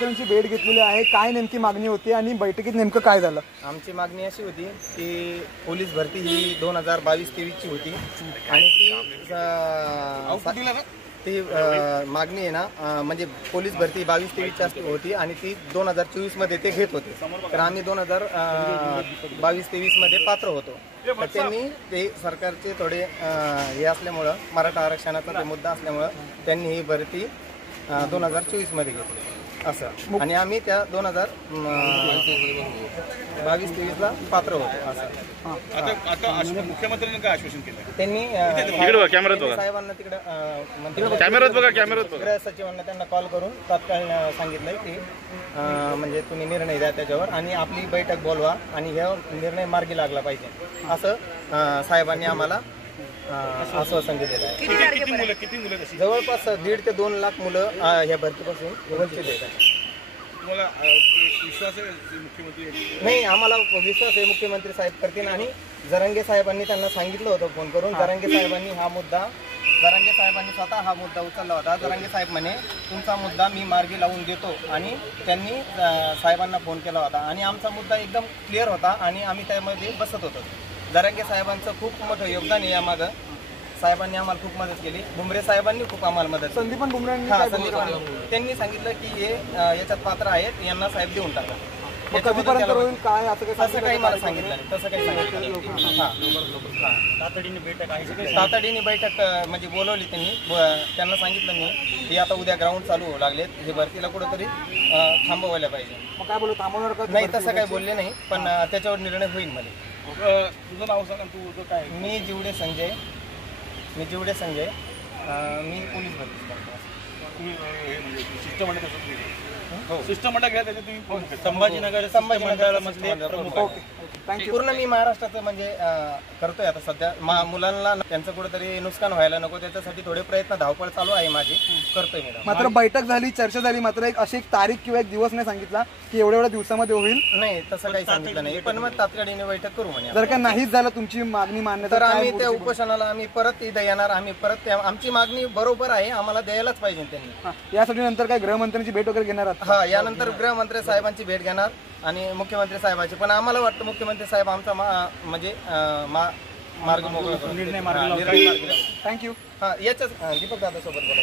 त्यांची भेट घेतलेली आहे, काय नेमकी मागणी होती आणि बैठकीत नेमकं काय झालं? आमची मागणी अशी होती की पोलीस भरती ही 2022-23 ची होती आणि ती मागणी आहे ना, म्हणजे पोलीस भरती 22-23 होती आणि ती 2024 मध्ये ते घेत होते. तर आम्ही 2022-23 मध्ये पात्र होतो. तर त्यांनी ते सरकारचे थोडे हे असल्यामुळं, मराठा आरक्षणाचा ते मुद्दा असल्यामुळं त्यांनी ही भरती 2024 मध्ये घेतली असं, आणि आम्ही त्या 2022-23 ला पात्र होतो असं. आता मुख्यमंत्र्यांनी काय आश्वासन केलं? त्यांनी साहेबांना तिकडे गृह सचिवांना त्यांना कॉल करून तात्काळ सांगितलंय की म्हणजे तुम्ही निर्णय द्या त्याच्यावर आणि आपली बैठक बोलवा आणि हे निर्णय मार्गी लागला पाहिजे असं साहेबांनी आम्हाला आश्वासन दिलेलं आहे. किती मुलं जवळपास 1.5 ते 2 लाख मुलं ह्या भरतीपासून वंचित आहेत. तुम्हाला विश्वास आहे मुख्यमंत्री? नाही, आम्हाला विश्वास आहे मुख्यमंत्री साहेब करतील. आणि जरांगे साहेबांनी त्यांना सांगितलं होतं फोन करून. जरांगे साहेबांनी स्वतः हा मुद्दा उचलला होता. जरांगे साहेब म्हणे तुमचा मुद्दा मी मार्गी लावून देतो, आणि त्यांनी साहेबांना फोन केला होता आणि आमचा मुद्दा एकदम क्लिअर होता आणि आम्ही त्यामध्ये बसत होतो. जरांगे साहेबांचं खूप मोठं योगदान आहे यामागं. साहेबांनी आम्हाला खूप मदत केली. भुमरे साहेबांनी खूप आम्हाला मदत केली. संदीपन भुमरेंनी त्यांनी सांगितलं की हे याच्यात पात्र आहेत, यांना साहेब देऊन टाका. कधीपर्यंत होईल काय असं काही मला सांगितलं नाही, तसं काही सांगितलं. तातडीने बैठक म्हणजे बोलवली त्यांनी. त्यांना सांगितलं मी की आता उद्या ग्राउंड चालू होऊ लागलेत, हे भरतीला कुठंतरी थांबवायला पाहिजे. मग काय बोलू, थांबवणार का? नाही, तसं काही बोलले नाही, पण त्याच्यावर निर्णय होईल मध्ये. तुझं नाव सांग, तू काय? मी जिवडे संजय. मी पोलीस भरती करतो. सिस्टम घ्या त्याचे तुम्ही संभाजीनगर पूर्ण मी महाराष्ट्राचं म्हणजे करतोय आता सध्या. मुलांना त्यांचं कुठेतरी नुकसान व्हायला नको त्याच्यासाठी थोडे प्रयत्न, धावपळ चालू आहे माझी, करतोय मी. मात्र बैठक झाली, चर्चा झाली, मात्र अशी एक तारीख किंवा एक दिवस नाही सांगितला की एवढ्या दिवसामध्ये होईल. नाही, तसं काही सांगितलं नाही, पण मग तातडीने बैठक करू म्हणे. जर का नाहीच झालं तुमची मागणी मान्य तर आम्ही त्या उपोषणाला आम्ही परत इथं येणार. आम्ही परत आमची मागणी बरोबर आहे, आम्हाला द्यायलाच पाहिजे त्यांनी. यासाठी नंतर काय गृहमंत्र्यांची भेट वगैरे घेणार आहात? हा, यानंतर गृहमंत्री साहेबांची भेट घेणार आणि मुख्यमंत्री साहेबांची. पण आम्हाला वाटतं मुख्यमंत्री साहेब आमचा म्हणजे मार्ग मोकळा करून निर्णय मार्ग. थँक्यू. याच्याच दीपक दादा सोबत बोला.